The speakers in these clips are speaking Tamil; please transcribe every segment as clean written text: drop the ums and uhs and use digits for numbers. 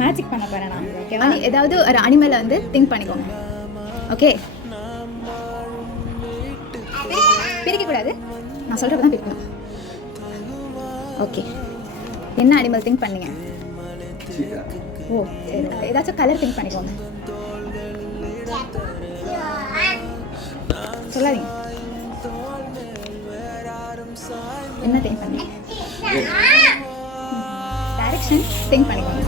மேஜிக் பண்ண போகிறேன் நான். ஓகேவா? ஏதாவது ஒரு அனிமலை வந்து திங்க் பண்ணிக்கோங்க. ஓகே, பிரிக்கக்கூடாது, நான் சொல்கிறப்ப தான் பிரிக்கணும். ஓகே, என்ன அனிமல் திங்க் பண்ணீங்க? ஓ சரி, ஏதாச்சும் கலர் திங்க் பண்ணிக்கோங்க. சொல்லாதீங்க. என்ன திங்க் பண்ணீங்க? டைரக்ஷன் திங்க் பண்ணிக்கோங்க.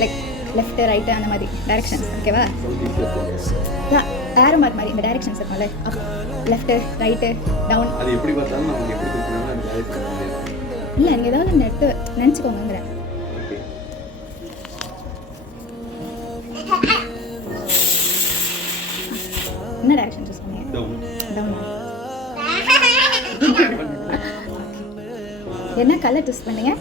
லைக் லெஃப்ட் ரைட்டு அந்த மாதிரி டைரக்ஷன்ஸ். ஓகேவா? ஏரோ மார்க் மாதிரி இந்த டைரக்ஷன்ஸ் இருக்கும்ல, அப் லெஃப்ட்டு ரைட்டு டவுன். அது எப்படி பார்த்தாலும் நமக்கு எப்படி தெரியும்னா அந்த டைரக்ஷன் இல்லை, நீங்கள் ஏதாவது நெட்டு நினச்சிக்கோங்கிறேன். என்ன டைரக்ஷன் சூஸ் பண்ணீங்க? டவுன். என்ன கலர் சூஸ் பண்ணீங்க?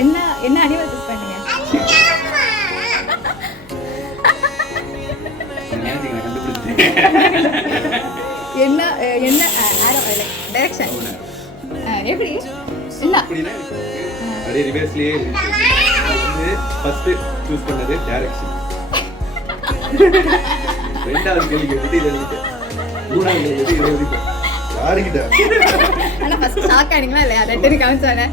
என்ன என்ன அனிமல் சூஸ் பண்ணீங்க? என்ன என்ன ஆரோ டைரக்ஷன் எப்படி என்ன அப்படியே ரிவர்ஸ்லயே வந்து ஃபர்ஸ்ட் சூஸ் பண்ணது டைரக்ஷன், ரெண்டாவது கேள்வி கேட்டு இதை எழுதிட்டேன், மூணாவது கேள்வி இதை எழுதிட்டேன். யாருக்கிட்ட ஆனா ஃபர்ஸ்ட் ஷாக் ஆனீங்களா இல்லையா? ரெண்டு காமிச்சானே